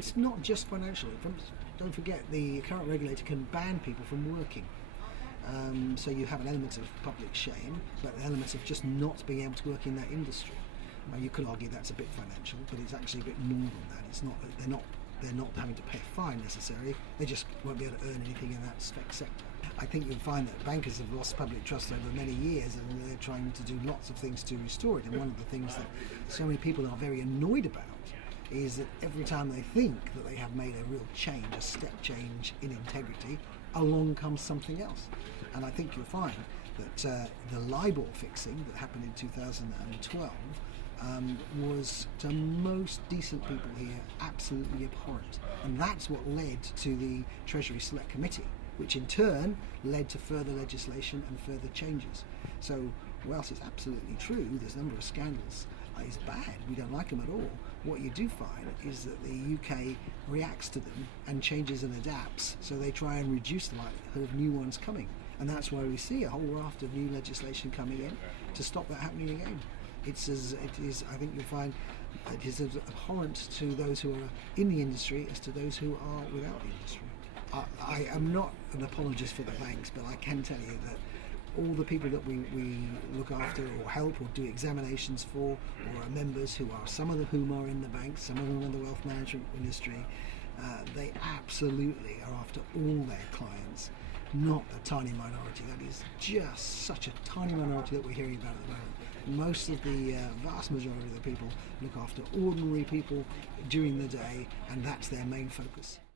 It's not just financial. Don't forget, the current regulator can ban people from working. So you have an element of public shame, but an element of just not being able to work in that industry. Well, you could argue that's a bit financial, but it's actually a bit more than that. It's not. They're not having to pay a fine necessarily. They just won't be able to earn anything in that sector. I think you'll find that bankers have lost public trust over many years, and they're trying to do lots of things to restore it. And one of the things that so many people are very annoyed about is that every time they think that they have made a real change, a step change in integrity, along comes something else. And I think you'll find that the LIBOR fixing that happened in 2012 was, to most decent people here, absolutely abhorrent. And that's what led to the Treasury Select Committee, which in turn led to further legislation and further changes. So whilst it's absolutely true, there's a number of scandals, is bad, we don't like them at all, what you do find is that the UK reacts to them and changes and adapts, so they try and reduce the likelihood of new ones coming. And that's why we see a whole raft of new legislation coming in to stop that happening again. I think you'll find it is as abhorrent to those who are in the industry as to those who are without the industry. I am not an apologist for the banks, but I can tell you that all the people that we look after or help or do examinations for, or are members who are, some of whom are in the banks, some of them are in the wealth management industry, they absolutely are after all their clients, not a tiny minority. That is just such a tiny minority that we're hearing about at the moment. Most of the vast majority of the people look after ordinary people during the day, and that's their main focus.